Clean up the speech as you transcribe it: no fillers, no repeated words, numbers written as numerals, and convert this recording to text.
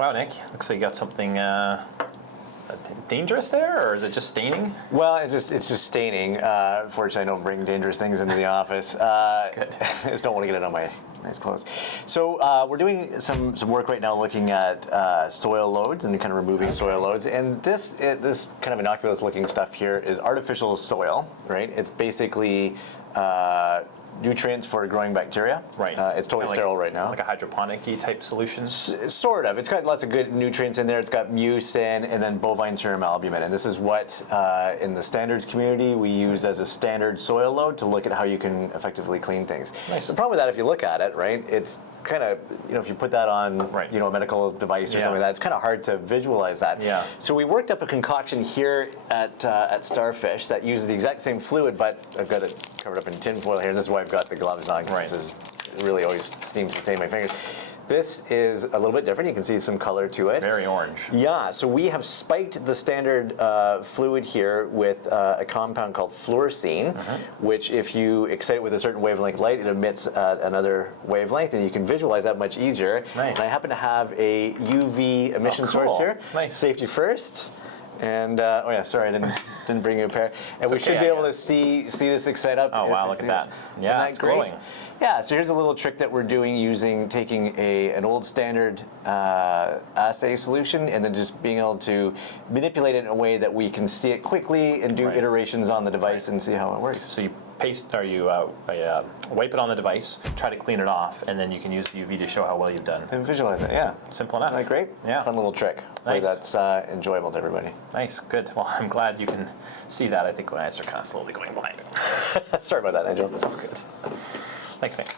Wow, Nick, looks like you got something dangerous there, or is it just staining? Well, it's just staining. Fortunately, I don't bring dangerous things into the office. That's good. I just don't want to get it on my nice clothes. So we're doing some work right now looking at soil loads and kind of removing soil loads. And this kind of innocuous looking stuff here is artificial soil, right? It's basically nutrients for growing bacteria. Right. It's totally sterile right now. Like a hydroponic-y type solution? Sort of. It's got lots of good nutrients in there. It's got mucin and then bovine serum albumin. And this is what, in the standards community, we use as a standard soil load to look at how you can effectively clean things. Nice. The problem with that, if you look at it, right, it's kind of, if you put that on, a medical device or something like that, it's kind of hard to visualize that. Yeah. So we worked up a concoction here at StarFish that uses the exact same fluid, but I've got it covered up in tin foil here, and this is why I've got the gloves on, because this is really always seems to stain my fingers. This is a little bit different. You can see some color to it. Very orange. Yeah, so we have spiked the standard fluid here with a compound called fluorescein, which if you excite it with a certain wavelength light, it emits another wavelength, and you can visualize that much easier. Nice. And I happen to have a UV emission source here. Nice. Safety first. And oh yeah, sorry, I didn't bring you a pair. And we should be able to see this excite up. Oh wow, look at that. Yeah, it's glowing. Yeah, so here's a little trick that we're doing taking an old standard assay solution and then just being able to manipulate it in a way that we can see it quickly and do iterations on the device and see how it works. So you wipe it on the device, try to clean it off, and then you can use UV to show how well you've done. And visualize it, yeah. Simple enough. Isn't that great? Yeah. Fun little trick. Nice. That's enjoyable to everybody. Nice, good. Well, I'm glad you can see that. I think when I start kind of slowly going blind. Sorry about that, Nigel. It's all good. Thanks, Nick.